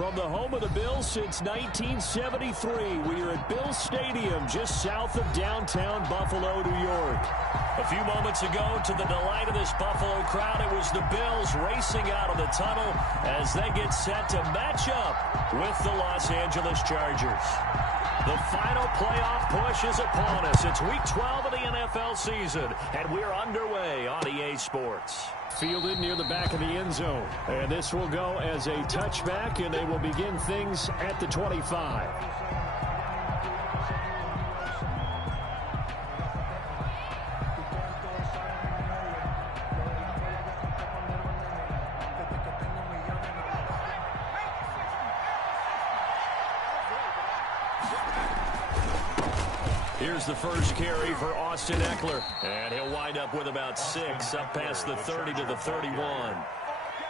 From the home of the Bills since 1973, we are at Bills Stadium just south of downtown Buffalo, New York. A few moments ago, to the delight of this Buffalo crowd, it was the Bills racing out of the tunnel as they get set to match up with the Los Angeles Chargers. The final playoff push is upon us. It's Week 12 of the NFL season, and we're underway on EA Sports. Fielded near the back of the end zone. And this will go as a touchback, and they will begin things at the 25. Here's the first carry for Austin Ekeler. And he'll wind up with about 6, up past the 30 to the 31.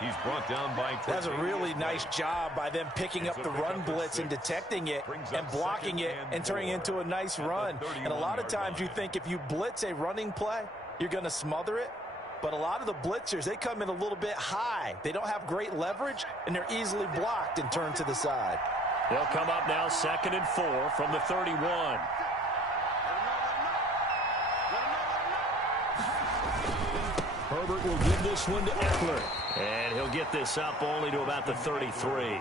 He's brought down by... That's a really nice job by them picking up the run blitz and detecting it and blocking it and turning it into a nice run. And a lot of times you think if you blitz a running play, you're going to smother it. But a lot of the blitzers, they come in a little bit high. They don't have great leverage, and they're easily blocked and turned to the side. They'll come up now 2nd and 4 from the 31. Herbert will give this one to Ekeler. And he'll get this up only to about the 33.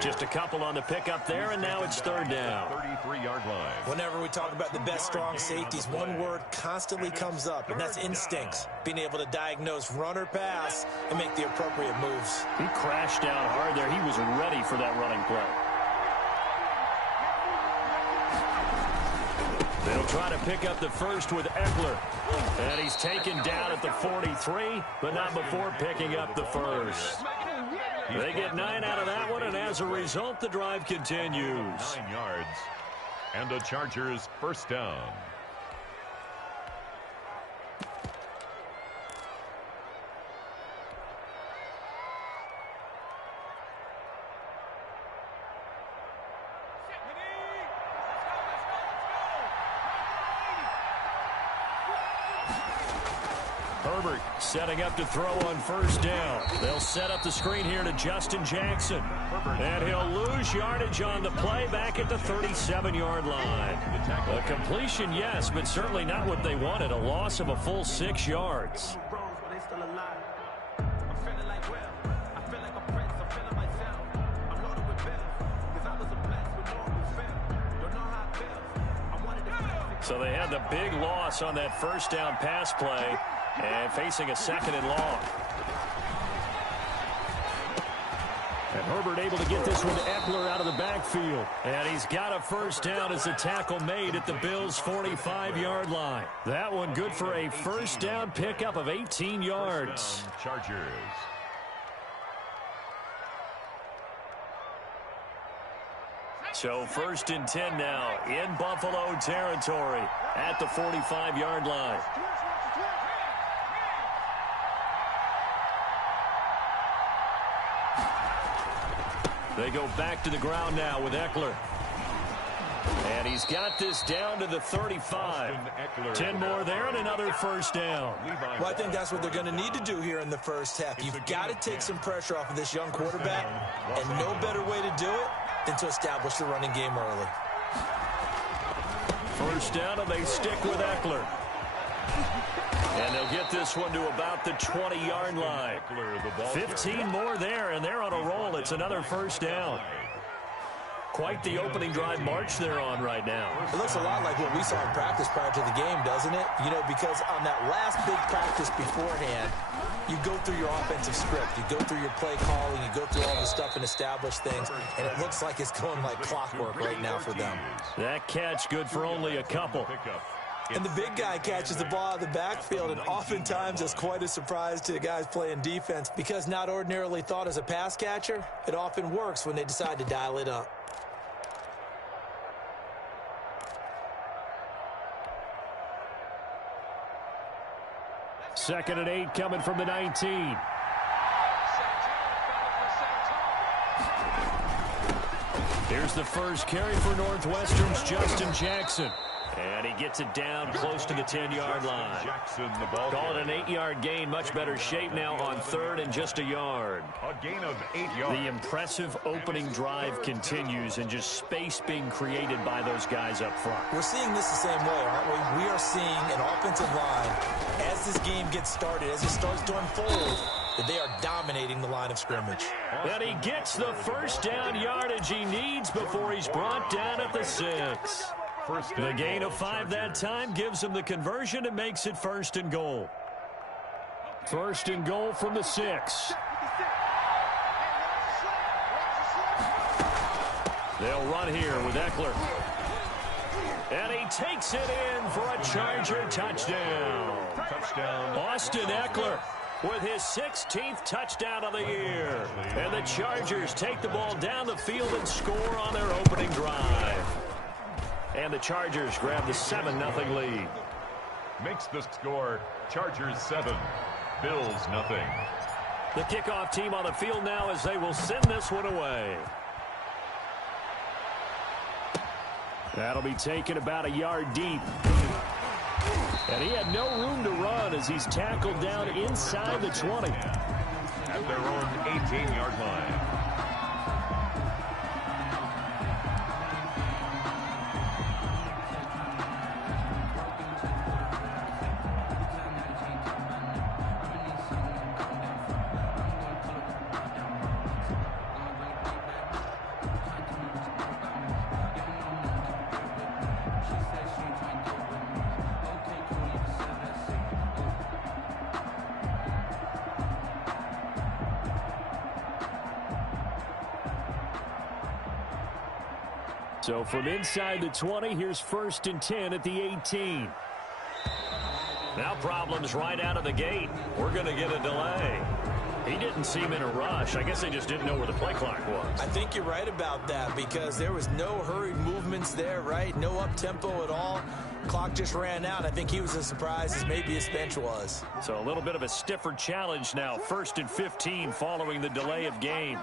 Just a couple on the pickup there, and now it's 3rd down. 33-yard line. Whenever we talk about the best strong safeties, one word constantly comes up, and that's instincts. Being able to diagnose run or pass and make the appropriate moves. He crashed down hard there. He was ready for that running play. They'll try to pick up the first with Ekeler. And he's taken down at the 43, but not before picking up the first. They get 9 out of that one, and as a result, the drive continues. 9 yards. And the Chargers first down. Herbert setting up to throw on 1st down. They'll set up the screen here to Justin Jackson. And he'll lose yardage on the play back at the 37-yard line. A completion, yes, but certainly not what they wanted. A loss of a full 6 yards. So they had the big loss on that 1st down pass play. And facing a 2nd and long. And Herbert able to get this one to Ekeler out of the backfield. And he's got a 1st down as the tackle made at the Bills' 45-yard line. That one good for a 1st down pickup of 18 yards. Chargers. So 1st and 10 now in Buffalo territory at the 45-yard line. They go back to the ground now with Ekeler. And he's got this down to the 35. 10 more there and another 1st down. Well, I think that's what they're going to need to do here in the first half. You've got to take some pressure off of this young quarterback, and no better way to do it than to establish the running game early. 1st down, and they stick with Ekeler. And they'll get this one to about the 20-yard line. 15 more there, and they're on a roll. It's another 1st down. Quite the opening drive march they're on right now. It looks a lot like what we saw in practice prior to the game, doesn't it? You know, because on that last big practice beforehand, you go through your offensive script. You go through your play calling. You go through all the stuff and establish things. And it looks like it's going like clockwork right now for them. That catch good for only a couple. And the big guy catches the ball out of the backfield, and oftentimes it's quite a surprise to the guys playing defense because not ordinarily thought as a pass catcher, it often works when they decide to dial it up. Second and 8 coming from the 19. Here's the first carry for Northwestern's Justin Jackson. And he gets it down close to the 10-yard line. Call it an 8-yard gain. Much better shape now on 3rd and just a yard. A gain of 8 yards. The impressive opening drive continues and just space being created by those guys up front. We're seeing this the same way, aren't we? We are seeing an offensive line, as this game gets started, as it starts to unfold, that they are dominating the line of scrimmage. And he gets the first down yardage he needs before he's brought down at the 6. The gain of 5 that time gives him the conversion and makes it 1st and goal. 1st and goal from the 6. They'll run here with Eckler. And he takes it in for a Charger touchdown. Austin Eckler with his 16th touchdown of the year. And the Chargers take the ball down the field and score on their opening drive. And the Chargers grab the 7-0 lead. Makes the score Chargers 7, Bills nothing. The kickoff team on the field now as they will send this one away. That'll be taken about a yard deep. And he had no room to run as he's tackled down inside the 20. At their own 18-yard line. So from inside the 20, here's 1st and 10 at the 18. Now problems right out of the gate. We're going to get a delay. He didn't seem in a rush. I guess they just didn't know where the play clock was. I think you're right about that because there was no hurried movements there, right? No up-tempo at all. Clock just ran out. I think he was as surprised as maybe his bench was. So a little bit of a stiffer challenge now. 1st and 15 following the delay of game.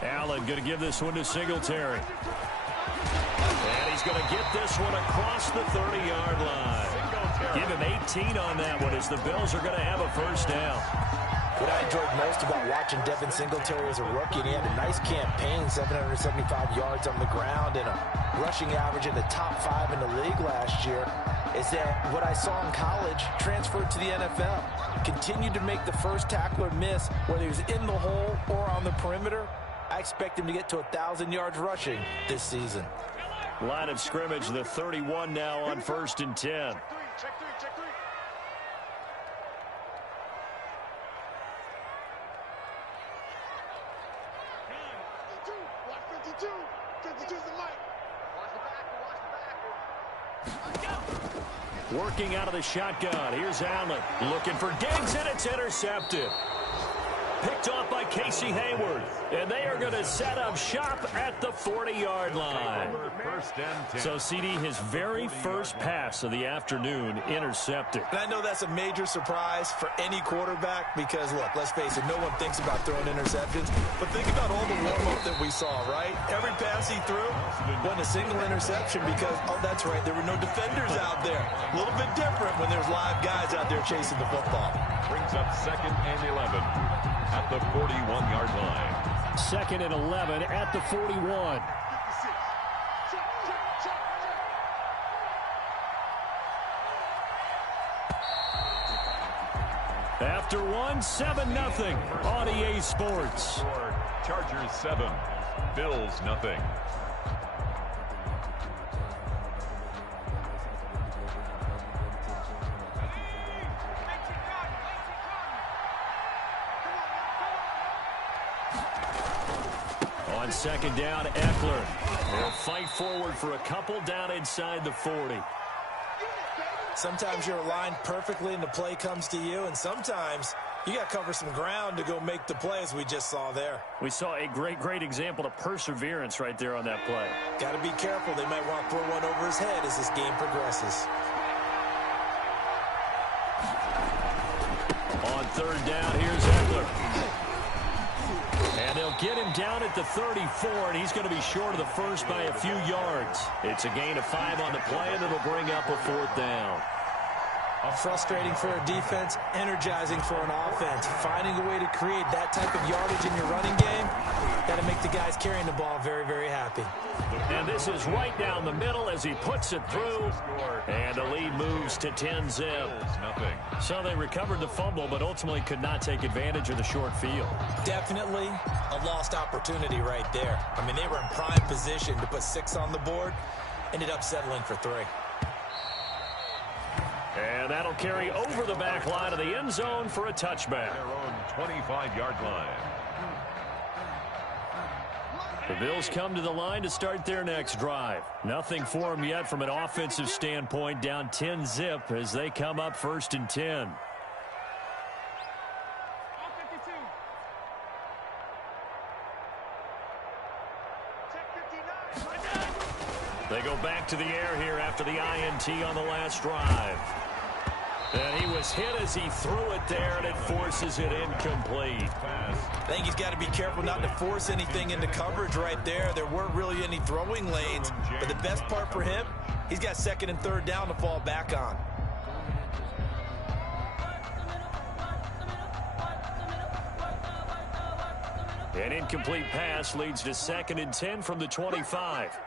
Allen going to give this one to Singletary. And he's going to get this one across the 30-yard line. Give him 18 on that one as the Bills are going to have a first down. What I enjoyed most about watching Devin Singletary as a rookie, and he had a nice campaign, 775 yards on the ground and a rushing average in the top 5 in the league last year, is that what I saw in college transferred to the NFL. Continued to make the first tackler miss, whether he was in the hole or on the perimeter. I expect him to get to 1,000 yards rushing this season. Line of scrimmage, the 31 now on 1st and 10. Working out of the shotgun. Here's Allen looking for Diggs, and it's intercepted. Picked off by Casey Hayward. And they are going to set up shop at the 40-yard line. So, CD, his very first pass of the afternoon intercepted. And I know that's a major surprise for any quarterback because, look, let's face it, no one thinks about throwing interceptions. But think about all the warm-up that we saw, right? Every pass he threw wasn't a single interception because, oh, that's right, there were no defenders out there. A little bit different when there's live guys out there chasing the football. Brings up 2nd and 11 at the 41-yard line. 2nd and 11 at the 41. After one, 7-0 on EA Sports. Chargers 7, Bills nothing. On 2nd down, Eckler. They'll fight forward for a couple down inside the 40. Sometimes you're aligned perfectly and the play comes to you, and sometimes you got to cover some ground to go make the play, as we just saw there. We saw a great example of perseverance right there on that play. Got to be careful. They might want to throw one over his head as this game progresses. On 3rd down, here's Eckler. And And they'll get him down at the 34, and he's going to be short of the first by a few yards. It's a gain of 5 on the play, and it'll bring up a 4th down. Frustrating for a defense, energizing for an offense. Finding a way to create that type of yardage in your running game, got to make the guys carrying the ball very, very happy. And this is right down the middle as he puts it through. And the lead moves to 10-zip. So they recovered the fumble, but ultimately could not take advantage of the short field. Definitely a lost opportunity right there. I mean, they were in prime position to put 6 on the board. Ended up settling for 3. And that'll carry over the back line of the end zone for a touchback. Their own 25-yard line. The Bills come to the line to start their next drive. Nothing for them yet from an offensive standpoint, down 10-zip as they come up 1st and 10. They go back to the air here after the INT on the last drive. And he was hit as he threw it there, and it forces it incomplete. I think he's got to be careful not to force anything into coverage right there. There weren't really any throwing lanes. But the best part for him, he's got 2nd and 3rd down to fall back on. An incomplete pass leads to 2nd and 10 from the 25.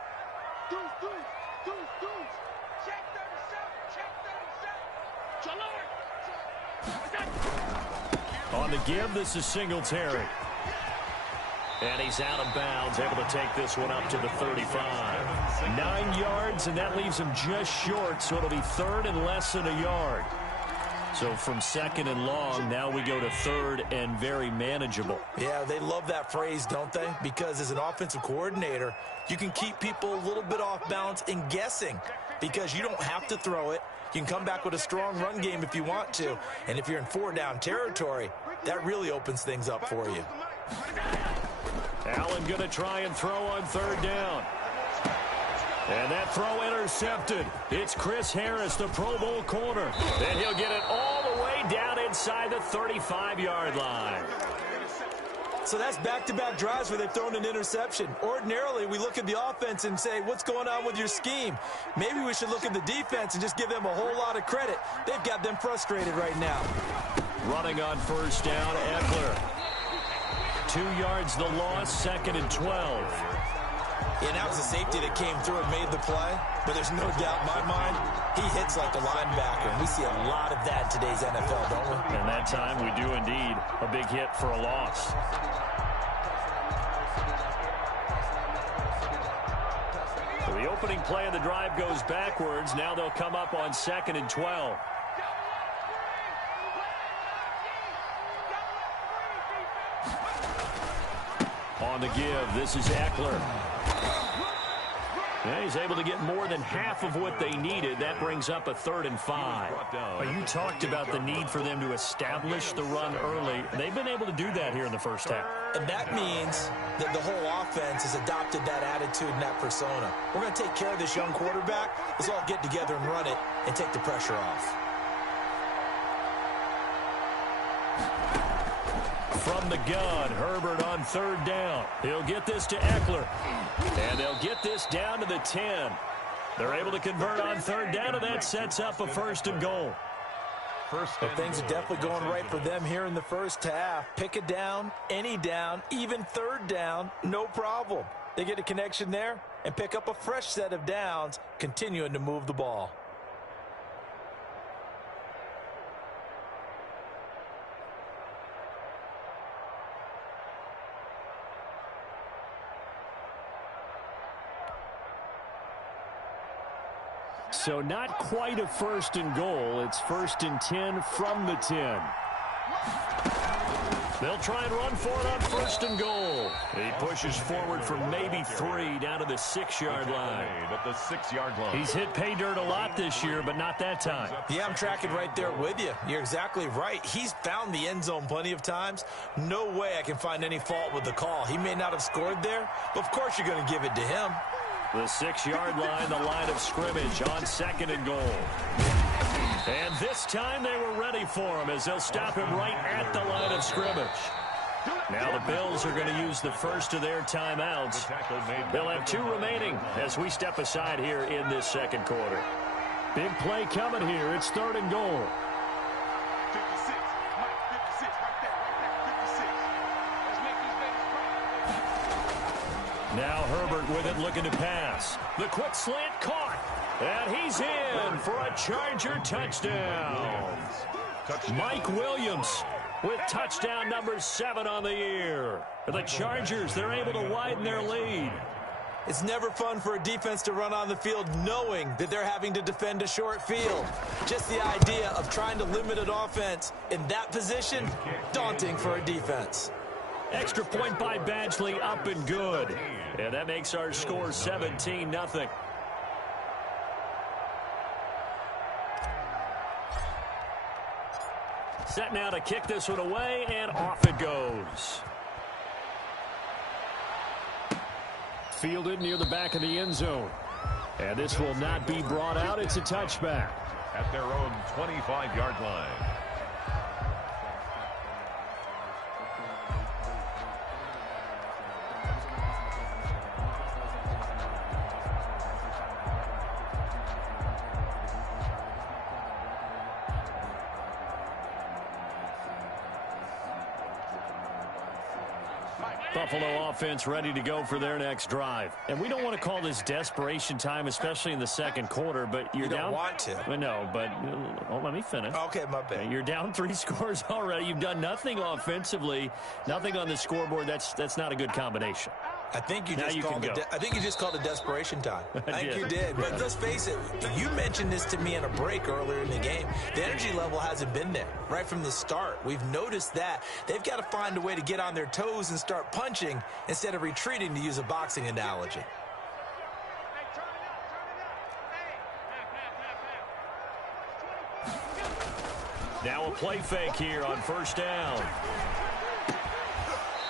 On the give, this is Singletary. And he's out of bounds, able to take this one up to the 35. 9 yards, and that leaves him just short, so it'll be 3rd and less than a yard. So from 2nd and long, now we go to 3rd and very manageable. Yeah, they love that phrase, don't they? Because as an offensive coordinator, you can keep people a little bit off balance and guessing because you don't have to throw it. You can come back with a strong run game if you want to. And if you're in 4-down territory, that really opens things up for you. Allen going to try and throw on 3rd down. And that throw intercepted. It's Chris Harris, the Pro Bowl corner. And he'll get it all the way down inside the 35-yard line. So that's back-to-back drives where they've thrown an interception. Ordinarily, we look at the offense and say, what's going on with your scheme? Maybe we should look at the defense and just give them a whole lot of credit. They've got them frustrated right now. Running on 1st down, Eckler. 2 yards the loss, 2nd and 12. Yeah, that was a safety that came through and made the play. But there's no doubt in my mind, he hits like a linebacker. And we see a lot of that in today's NFL, don't we? And that time we do indeed. A big hit for a loss. So the opening play of the drive goes backwards. Now they'll come up on 2nd and 12. On the give, this is Eckler. And he's able to get more than half of what they needed. That brings up a 3rd and 5. You talked about the need for them to establish the run early. They've been able to do that here in the first half. And that means that the whole offense has adopted that attitude and that persona. We're going to take care of this young quarterback. Let's all get together and run it and take the pressure off. From the gun, Herbert on 3rd down. He'll get this to Eckler. And they'll get this down to the 10. They're able to convert on 3rd down, and that sets up a 1st and goal. But things are definitely going right for them here in the first half. Pick a down, any down, even 3rd down, no problem. They get a connection there and pick up a fresh set of downs, continuing to move the ball. So not quite a 1st and goal. It's 1st and 10 from the 10. They'll try and run for it on 1st and goal. He pushes forward from maybe 3 down to the 6-yard line. At the 6-yard line. He's hit pay dirt a lot this year, but not that time. Yeah, I'm tracking right there with you. You're exactly right. He's found the end zone plenty of times. No way I can find any fault with the call. He may not have scored there, but of course you're going to give it to him. The 6-yard line, the line of scrimmage on 2nd and goal. And this time they were ready for him as they'll stop him right at the line of scrimmage. Now the Bills are going to use the first of their timeouts. They'll have 2 remaining as we step aside here in this second quarter. Big play coming here. It's 3rd and goal. 56. Mike, 56. Right there. 56. Let's make these babies cry. Now Herbert with it, looking to pass. The quick slant caught. And he's in for a Charger touchdown. Mike Williams with touchdown number 7 on the year. The Chargers, they're able to widen their lead. It's never fun for a defense to run on the field knowing that they're having to defend a short field. Just the idea of trying to limit an offense in that position, daunting for a defense. Extra point by Badgley, up and good. And that makes our score 17-0. Set now to kick this one away, and off it goes. Fielded near the back of the end zone. And this will not be brought out. It's a touchback. At their own 25-yard line. Buffalo offense ready to go for their next drive. And we don't want to call this desperation time, especially in the second quarter, but you're You down. don't want to. Well, no, but let me finish. Okay, my bad. You're down 3 scores already. You've done nothing offensively, nothing on the scoreboard. That's not a good combination. I think you Now just you called can it. go. I think you just called it desperation time. I think did. you did. But let's face it. You mentioned this to me in a break earlier in the game. The energy level hasn't been there right from the start. We've noticed that they've got to find a way to get on their toes and start punching instead of retreating, to use a boxing analogy. Now a play fake here on 1st down.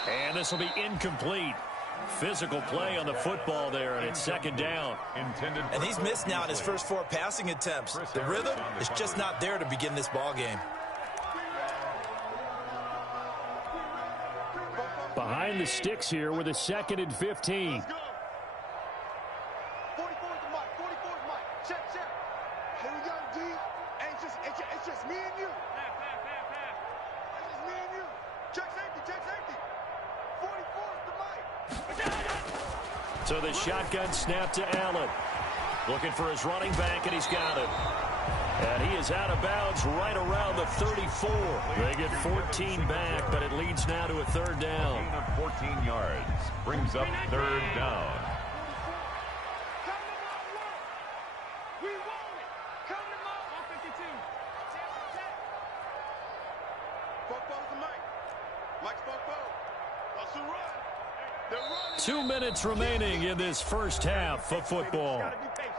And this will be incomplete. Physical play on the football there, and it's 2nd down. And he's missed now in his first 4 passing attempts. The rhythm is just not there to begin this ball game. Behind the sticks here with a 2nd and 15. 44 is the mic. 44 is the mic. Check. Here we go, D. It's just me and you. It's just me and you. Check safety. 44 is the mic. So the shotgun snap to Allen. Looking for his running back, and he's got it. And he is out of bounds right around the 34. They get 14 back, but it leads now to a 3rd down. Gain of 14 yards brings up 3rd down. We want it. Come to Mom. 52. Football's the mic. Mike's football. Let's run. They're running. 2 minutes remaining in this first half of football. Gotta be patient.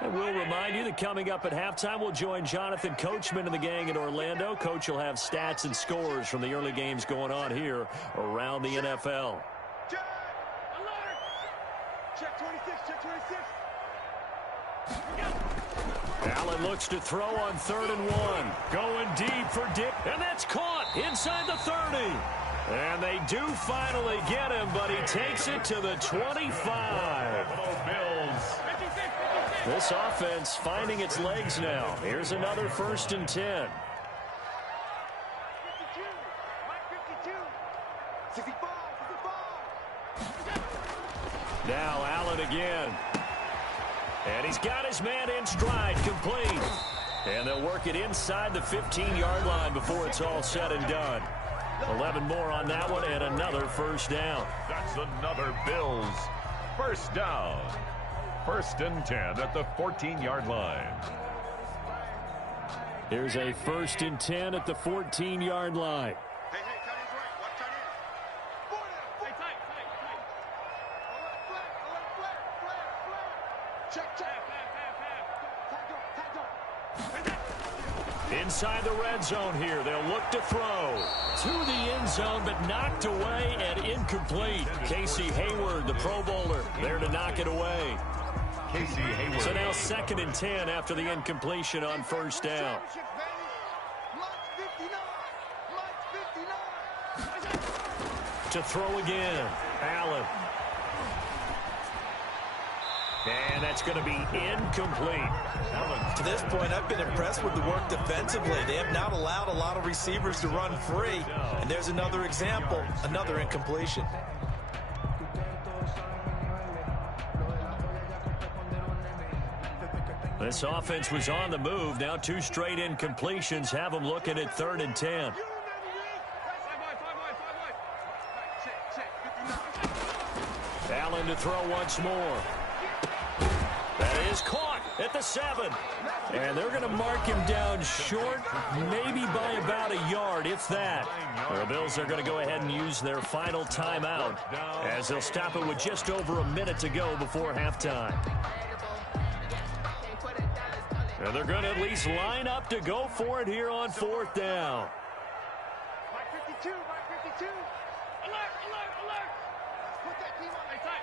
And we'll remind you that coming up at halftime, we'll join Jonathan Coachman and the gang in Orlando. Coach will have stats and scores from the early games going on here around the NFL. Check. Alert. Check 26. Check 26. Allen looks to throw on 3rd and 1. Going deep for Dick. And that's caught inside the 30. And they do finally get him, but he takes it to the 25. Bills. This offense finding its legs now. Here's another 1st and 10. 52. Mike 52. 65. 65. Now Allen again. And he's got his man in stride, complete. And they'll work it inside the 15-yard line before it's all said and done. 11 more on that one, and another 1st down. That's another Bills. 1st down. 1st and 10 at the 14-yard line. Here's a 1st and 10 at the 14-yard line. Hey, tight ends right. Watch tight ends. Stay tight. Alert, flat. Check. Inside the red zone here. They'll look to throw. To the end zone, but knocked away and incomplete. Casey Hayward, the Pro Bowler, there to knock it away. Casey Hayward. So now 2nd and 10 after the incompletion on first down. To throw again, Allen. And that's going to be incomplete. To this point, I've been impressed with the work defensively. They have not allowed a lot of receivers to run free. And there's another example, another incompletion. This offense was on the move. Now 2 straight incompletions have them looking at 3rd and 10. Allen to throw once more. That is caught at the 7. And they're going to mark him down short, maybe by about a yard, if that. The Bills are going to go ahead and use their final timeout as they'll stop it with just over a minute to go before halftime. And they're going to at least line up to go for it here on 4th down. Mike 52, Mike 52. Alert, alert, alert. Put that team on. Hey, tight.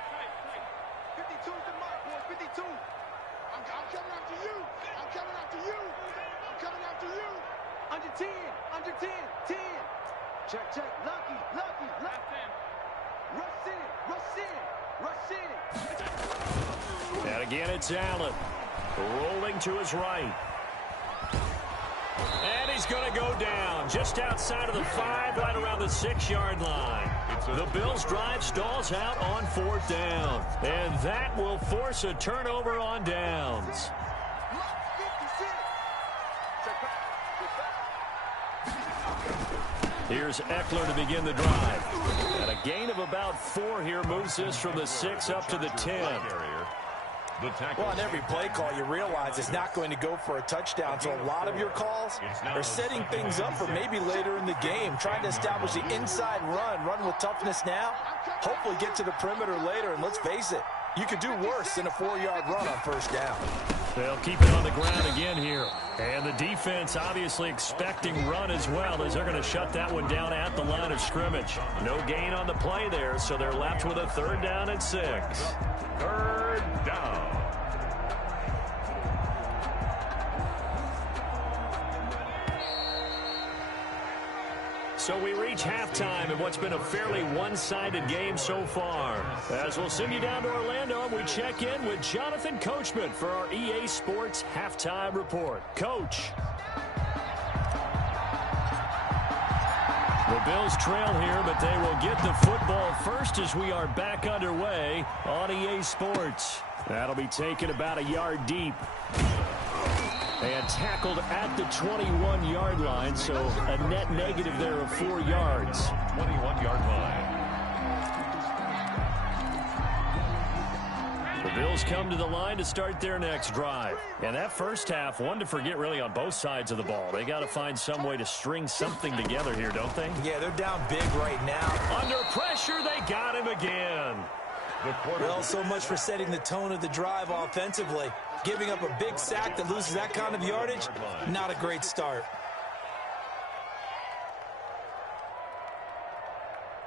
52 is the mark, boys. 52. I'm coming after you. I'm coming after you. I'm coming after you. Under 10. Under 10. 10. Check. Lucky. Left hand. Rush in. And again, it's Allen. Rolling to his right. And he's going to go down just outside of the 5, right around the 6-yard line. The Bills' drive stalls out on 4th down. And that will force a turnover on downs. Here's Eckler to begin the drive. And a gain of about 4 here moves this from the 6 up to the 10. Well, on every play call, you realize it's not going to go for a touchdown, so a lot of your calls are setting things up for maybe later in the game, trying to establish the inside run with toughness now, hopefully get to the perimeter later, and let's face it, you could do worse than a 4-yard run on first down. They'll keep it on the ground again here. And the defense obviously expecting run as well, as they're going to shut that one down at the line of scrimmage. No gain on the play there, so they're left with a 3rd down and 6. 3rd down. So we reach halftime in what's been a fairly one-sided game so far. As we'll send you down to Orlando, and we check in with Jonathan Coachman for our EA Sports Halftime Report. Coach. The Bills trail here, but they will get the football first as we are back underway on EA Sports. That'll be taken about a yard deep. And tackled at the 21-yard line, so a net negative there of 4 yards. 21-yard line. The Bills come to the line to start their next drive. And that first half, one to forget really on both sides of the ball. They got to find some way to string something together here, don't they? Yeah, they're down big right now. Under pressure, they got him again. Well, so much for setting the tone of the drive offensively. Giving up a big sack that loses that kind of yardage, not a great start.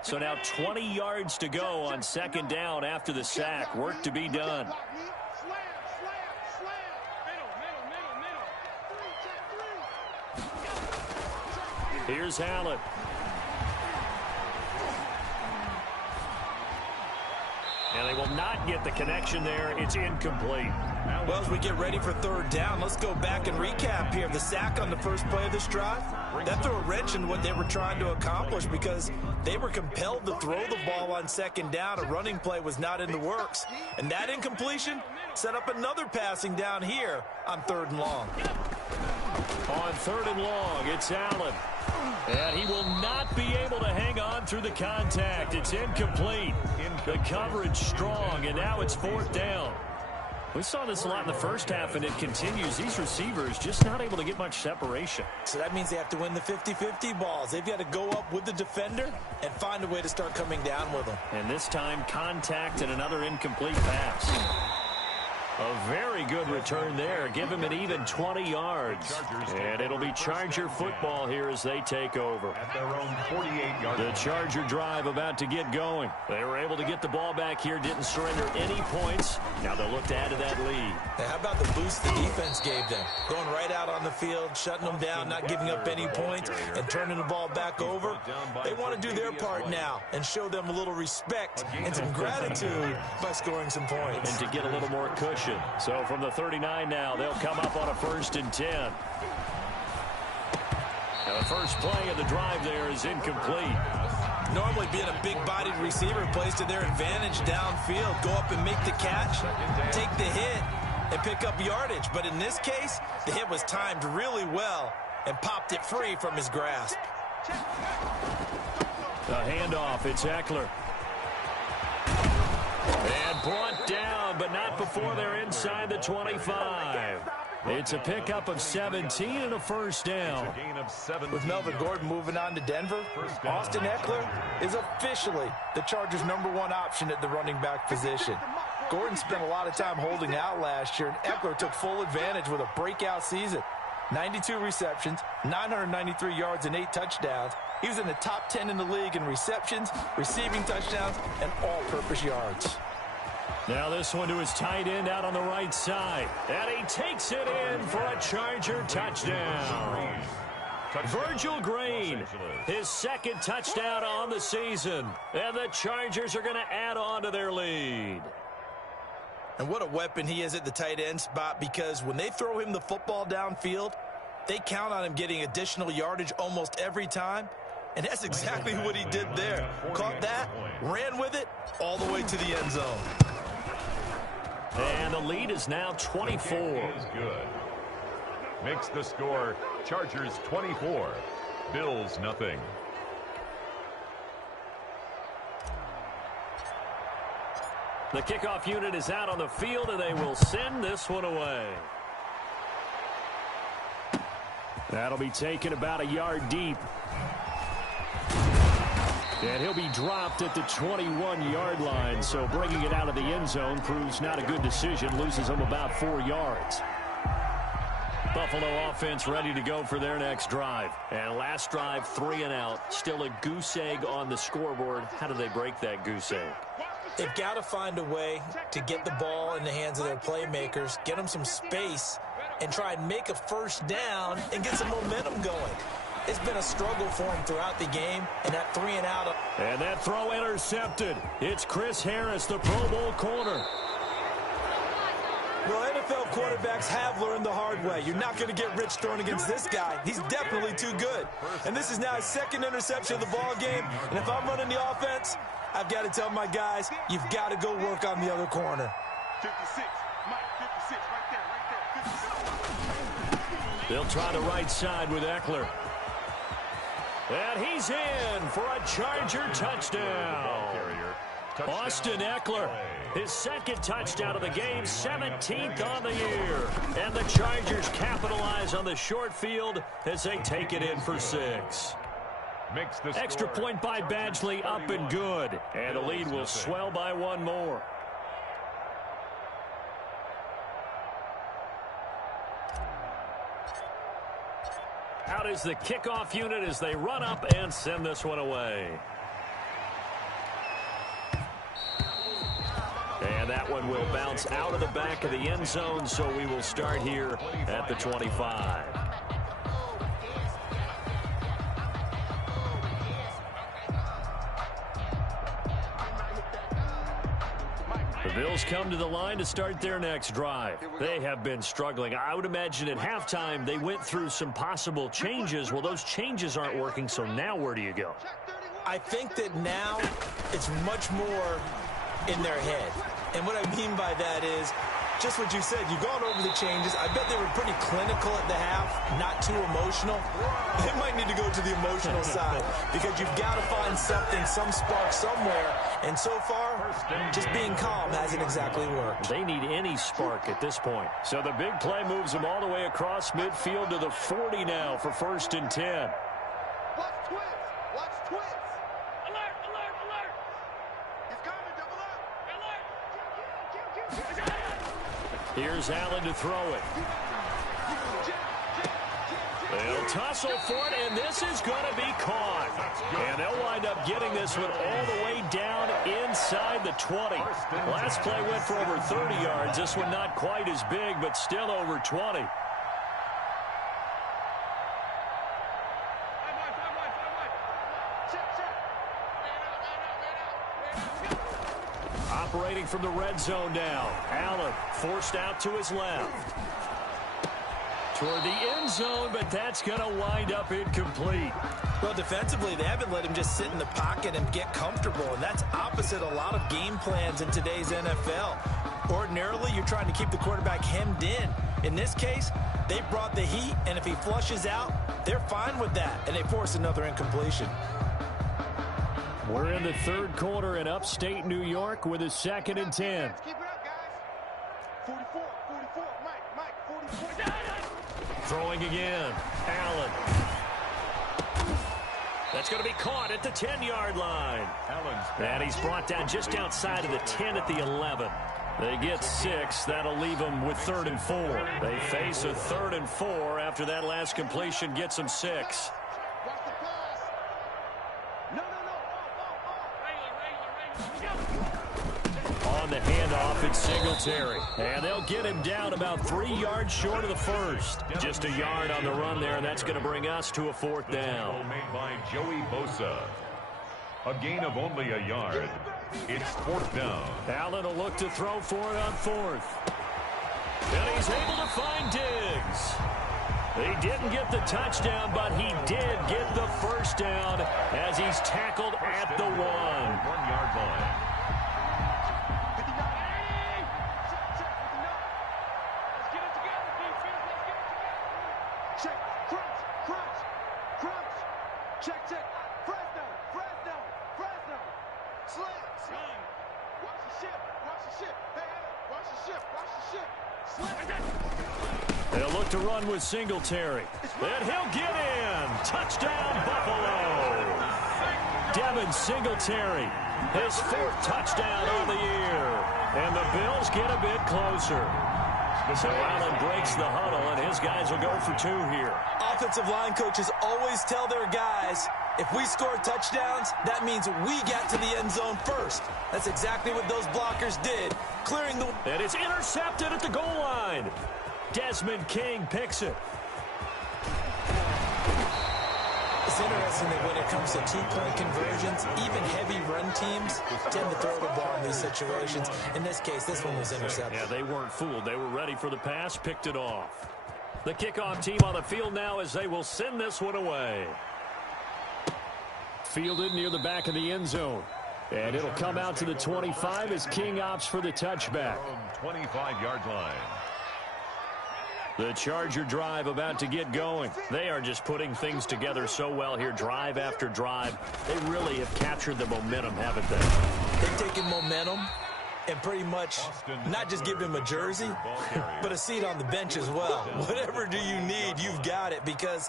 So now 20 yards to go on 2nd down after the sack. Work to be done. Here's Allen. And they will not get the connection there. It's incomplete. Well, as we get ready for 3rd down, let's go back and recap here. The sack on the first play of this drive, that threw a wrench in what they were trying to accomplish because they were compelled to throw the ball on 2nd down. A running play was not in the works. And that incompletion set up another passing down here on 3rd and long. On 3rd and long, it's Allen. And he will not be able to hang on through the contact. It's incomplete. The coverage strong, and now it's 4th down. We saw this a lot in the first half, and it continues. These receivers just not able to get much separation. So that means they have to win the 50-50 balls. They've got to go up with the defender and find a way to start coming down with them. And this time, contact and another incomplete pass. A very good return there. Give him an even 20 yards. And it'll be Charger football here as they take over. At their own 48-yard line. The Charger drive about to get going. They were able to get the ball back here, didn't surrender any points. Now they'll look to add to that lead. Now, how about the boost the defense gave them? Going right out on the field, shutting them down, not giving up any points, and turning the ball back over. They want to do their part now and show them a little respect and some gratitude by scoring some points. And to get a little more cushion. So from the 39 now, they'll come up on a 1st and 10. Now the first play of the drive there is incomplete. Normally being a big-bodied receiver plays to their advantage downfield. Go up and make the catch, take the hit, and pick up yardage. But in this case, the hit was timed really well and popped it free from his grasp. The handoff, it's Eckler. And brought down, but not before they're inside the 25. It's a pickup of 17 and a first down. With Melvin Gordon moving on to Denver, Austin Eckler is officially the Chargers' #1 option at the running back position. Gordon spent a lot of time holding out last year, and Eckler took full advantage with a breakout season. 92 receptions, 993 yards, and 8 touchdowns. He was in the top 10 in the league in receptions, receiving touchdowns, and all-purpose yards. Now this one to his tight end out on the right side. And he takes it in for a Charger touchdown. Virgil Green, his 2nd touchdown on the season. And the Chargers are going to add on to their lead. And what a weapon he is at the tight end spot, because when they throw him the football downfield, they count on him getting additional yardage almost every time. And that's exactly what he did there. Caught that, ran with it, all the way to the end zone. And the lead is now 24. Is good. Makes the score Chargers 24, Bills nothing. The kickoff unit is out on the field, and they will send this one away. That'll be taken about a yard deep. And he'll be dropped at the 21-yard line, so bringing it out of the end zone proves not a good decision, loses him about 4 yards. Buffalo offense ready to go for their next drive. And last drive, 3 and out. Still a goose egg on the scoreboard. How do they break that goose egg? They've got to find a way to get the ball in the hands of their playmakers, get them some space, and try and make a first down and get some momentum going. It's been a struggle for him throughout the game, and that 3 and out. And that throw intercepted. It's Chris Harris, the Pro Bowl corner. Well, NFL quarterbacks have learned the hard way. You're not going to get rich throwing against this guy. He's definitely too good. And this is now his 2nd interception of the ball game. And if I'm running the offense, I've got to tell my guys, you've got to go work on the other corner. 56, Mike, 56, right there, 56. They'll try the right side with Eckler. And he's in for a Charger touchdown. Austin Eckler, his 2nd touchdown of the game, 17th on the year. And the Chargers capitalize on the short field as they take it in for 6. Extra point by Badgley, up and good. And the lead will swell by 1 more. Out is the kickoff unit as they run up and send this one away. And that one will bounce out of the back of the end zone, so we will start here at the 25. The Bills come to the line to start their next drive. They have been struggling. I would imagine at halftime they went through some possible changes. Well, those changes aren't working, so now where do you go? I think that now it's much more in their head. And what I mean by that is just what you said. You've gone over the changes. I bet they were pretty clinical at the half, not too emotional. They might need to go to the emotional side because you've got to find something, some spark somewhere. And so far, just being calm hasn't exactly worked. They need any spark at this point. So the big play moves them all the way across midfield to the 40 now for 1st and 10. Watch twist. Watch twist. Alert, alert, alert. He's coming, double up. Alert. Here's Allen to throw it. They'll tussle for it, and this is going to be caught. And they'll wind up getting this one all the way down inside the 20. Last play went for over 30 yards. This one not quite as big, but still over 20. Operating from the red zone now. Allen forced out to his left. Toward the end zone, but that's going to wind up incomplete. Well, defensively, they haven't let him just sit in the pocket and get comfortable, and that's opposite a lot of game plans in today's NFL. Ordinarily, you're trying to keep the quarterback hemmed in. In this case, they brought the heat, and if he flushes out, they're fine with that, and they force another incompletion. We're in the third quarter in upstate New York with a 2nd and 10. Keep it up, guys. 44, Mike, 44. Throwing again. Allen. That's going to be caught at the 10-yard line. And he's brought down just outside of the 10 at the 11. They get 6. That'll leave them with 3rd and 4. They face a 3rd and 4 after that last completion gets them 6. On the handoff, it's Singletary. And they'll get him down about 3 yards short of the first. Just a yard on the run there, and that's going to bring us to a 4th down. Made by Joey Bosa. A gain of only a yard. It's 4th down. Allen will look to throw for it on 4th. And he's able to find Diggs. He didn't get the touchdown, but he did get the first down as he's tackled at the 1. 1-yard line. They'll look to run with Singletary. And he'll get in. Touchdown, Buffalo. Devin Singletary, his 4th touchdown on the year. And the Bills get a bit closer. So Allen breaks the huddle, and his guys will go for 2 here. Offensive line coaches always tell their guys, if we score touchdowns, that means we got to the end zone first. That's exactly what those blockers did, clearing the... And it's intercepted at the goal line. Desmond King picks it. It's interesting that when it comes to 2-point conversions, even heavy run teams tend to throw the ball in these situations. In this case, this one was intercepted. Yeah, they weren't fooled. They were ready for the pass, picked it off. The kickoff team on the field now as they will send this one away. Fielded near the back of the end zone. And it'll come out to the 25 as King opts for the touchback. 25-yard line. The Charger drive about to get going. They are just putting things together so well here, drive after drive. They really have captured the momentum, haven't they? They've taken momentum and pretty much not just give him a jersey, but a seat on the bench as well. Whatever do you need, you've got it, because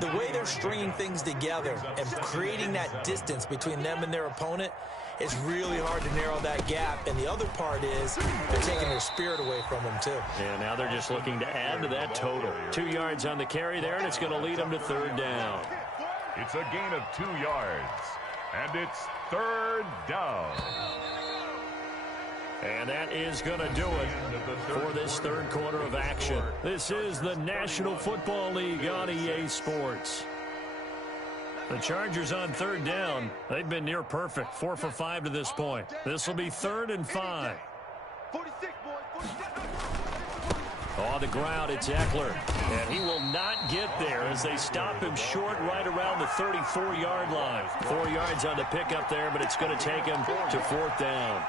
the way they're stringing things together and creating that distance between them and their opponent, it's really hard to narrow that gap. And the other part is they're taking their spirit away from them, too. And now they're just looking to add to that total. 2 yards on the carry there, and it's going to lead them to 3rd down. It's a gain of 2 yards, and it's 3rd down. And that is going to do it for this 3rd quarter of action. This is the National Football League on EA Sports. The Chargers on 3rd down. They've been near perfect, 4 for 5 to this point. This will be 3rd and 5. 46, boys, 46. On the ground, it's Eckler. And he will not get there as they stop him short right around the 34-yard line. 4 yards on the pickup there, but it's going to take him to 4th down.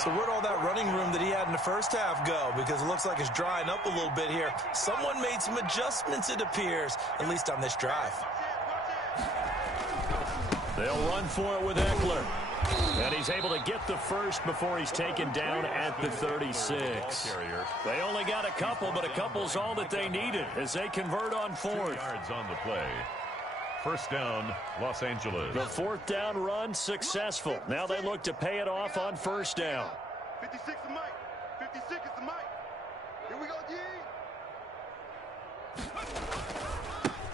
So where'd all that running room that he had in the first half go? Because it looks like it's drying up a little bit here. Someone made some adjustments, it appears, at least on this drive. They'll run for it with Eckler. And he's able to get the first before he's taken down at the 36. They only got a couple, but a couple's all that they needed as they convert on 4th. 2 yards on the play. 1st down, Los Angeles. The 4th down run successful. Now they look to pay it off on 1st down. 56 is Mike. 56 is the Mike. Here we go, D.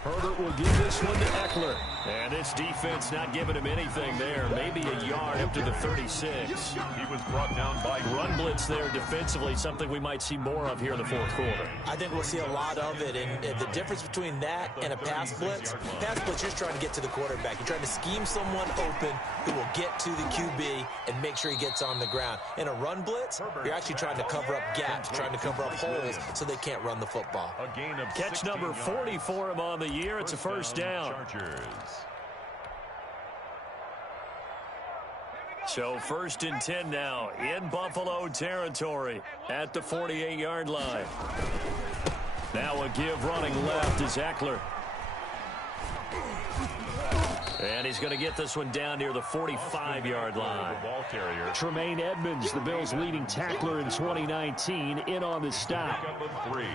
Herbert will give this one to Eckler. And this defense not giving him anything there. Maybe a yard up to the 36. He was brought down by Run blitz there defensively, something we might see more of here in the fourth quarter. I think we'll see a lot of it. And the difference between that and a pass blitz, you're trying to get to the quarterback. You're trying to scheme someone open who will get to the QB and make sure he gets on the ground. In a run blitz, you're actually trying to cover up gaps, trying to cover up holes so they can't run the football. a gain of Catch number 40 for him on the year. It's a first down. Chargers. So 1st and 10 now in Buffalo territory at the 48-yard line. Now a give running left is Eckler. And he's going to get this one down near the 45-yard line. Ball carrier. Tremaine Edmonds, the Bills' leading tackler in 2019, in on the stop. Pickup of 3.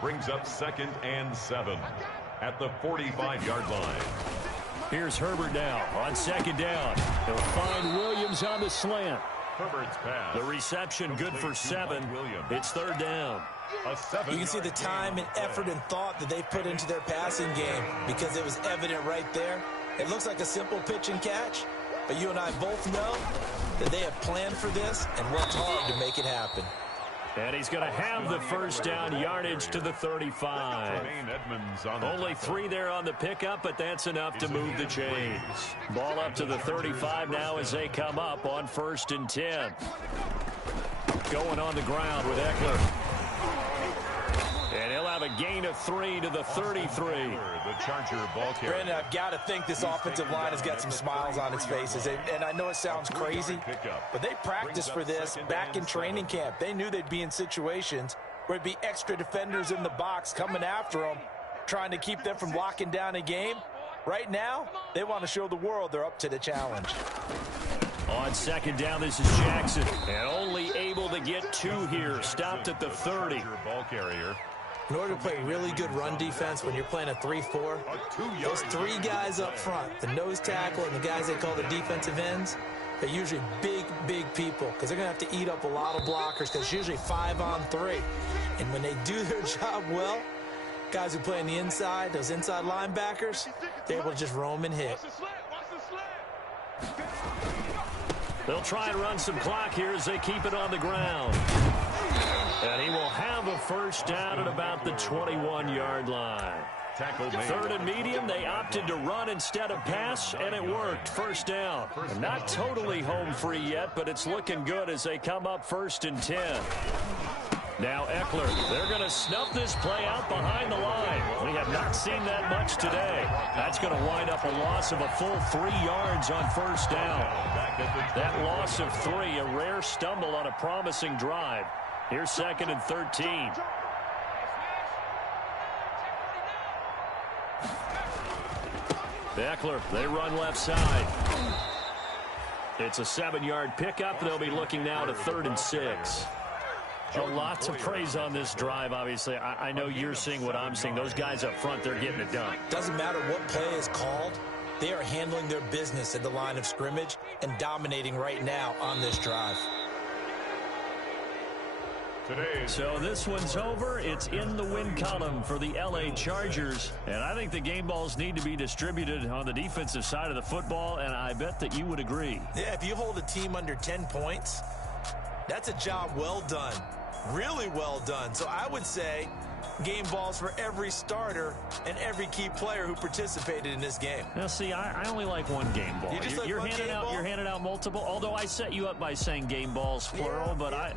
Brings up 2nd and 7 at the 45-yard line. Here's Herbert now on 2nd down. He'll find Williams on the slant. Herbert's pass. The reception good for 7. It's 3rd down. You can see the time and effort and thought that they put into their passing game because it was evident right there. It looks like a simple pitch and catch, but you and I both know that they have planned for this and worked hard to make it happen. And he's going to have the first down, yardage to the 35. Edmonds on Only 3 there on the pickup, but that's enough to move the chains. Ball up to the 35 now as they come up on 1st and 10. Going on the ground with Eckler. And he'll have a gain of 3 to the 33. The Charger ball carrier. Brandon, I've got to think this offensive line has got some smiles on its faces. And I know it sounds crazy, but they practiced for this back in training camp. They knew they'd be in situations where it'd be extra defenders in the box coming after them, trying to keep them from locking down a game. Right now, they want to show the world they're up to the challenge. On 2nd down, this is Jackson. And only able to get 2 here. Stopped at the 30. Ball carrier. In order to play really good run defense when you're playing a 3-4, those 3 guys up front, the nose tackle and the guys they call the defensive ends, they're usually big, big people because they're going to have to eat up a lot of blockers because it's usually 5 on 3. And when they do their job well, guys who play on the inside, those inside linebackers, they're able to just roam and hit. They'll try and run some clock here as they keep it on the ground. And he will have a first down at about the 21-yard line. Tackle made. 3rd and medium, they opted to run instead of pass, and it worked. First down. Not totally home free yet, but it's looking good as they come up 1st and 10. Now Eckler, they're going to snuff this play out behind the line. We have not seen that much today. That's going to wind up a loss of a full 3 yards on first down. That loss of 3, a rare stumble on a promising drive. Here's 2nd and 13. Eckler, they run left side. It's a 7-yard pickup. They'll be looking now to 3rd and 6. Lots of praise on this drive, obviously. I know you're seeing what I'm seeing. Those guys up front, they're getting it done. Doesn't matter what play is called. They are handling their business at the line of scrimmage and dominating right now on this drive. So this one's over. It's in the win column for the LA Chargers. And I think the game balls need to be distributed on the defensive side of the football, and I bet that you would agree. Yeah, if you hold a team under 10 points, that's a job well done. Really well done. So I would say game balls for every starter and every key player who participated in this game. Now, see, I only like one game ball. You're handing out multiple, although I set you up by saying game balls, plural, but I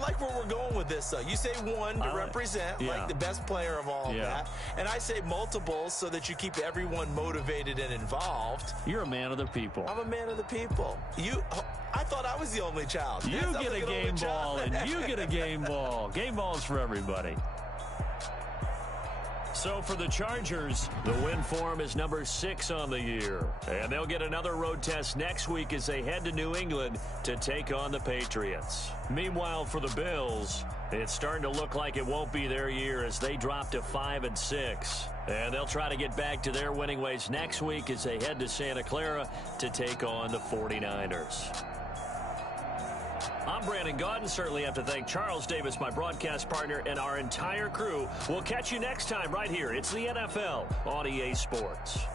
like where we're going with this, though. You say one to represent, like the best player of all of that, and I say multiples so that you keep everyone motivated and involved. You're a man of the people. I'm a man of the people. I thought I was the only child. You get a game ball, and you get a game ball. Game balls for everybody. So for the Chargers, the win form is number 6 on the year. And they'll get another road test next week as they head to New England to take on the Patriots. Meanwhile, for the Bills, it's starting to look like it won't be their year as they drop to 5-6. And they'll try to get back to their winning ways next week as they head to Santa Clara to take on the 49ers. I'm Brandon Gaudin. Certainly have to thank Charles Davis, my broadcast partner, and our entire crew. We'll catch you next time right here. It's the NFL on EA Sports.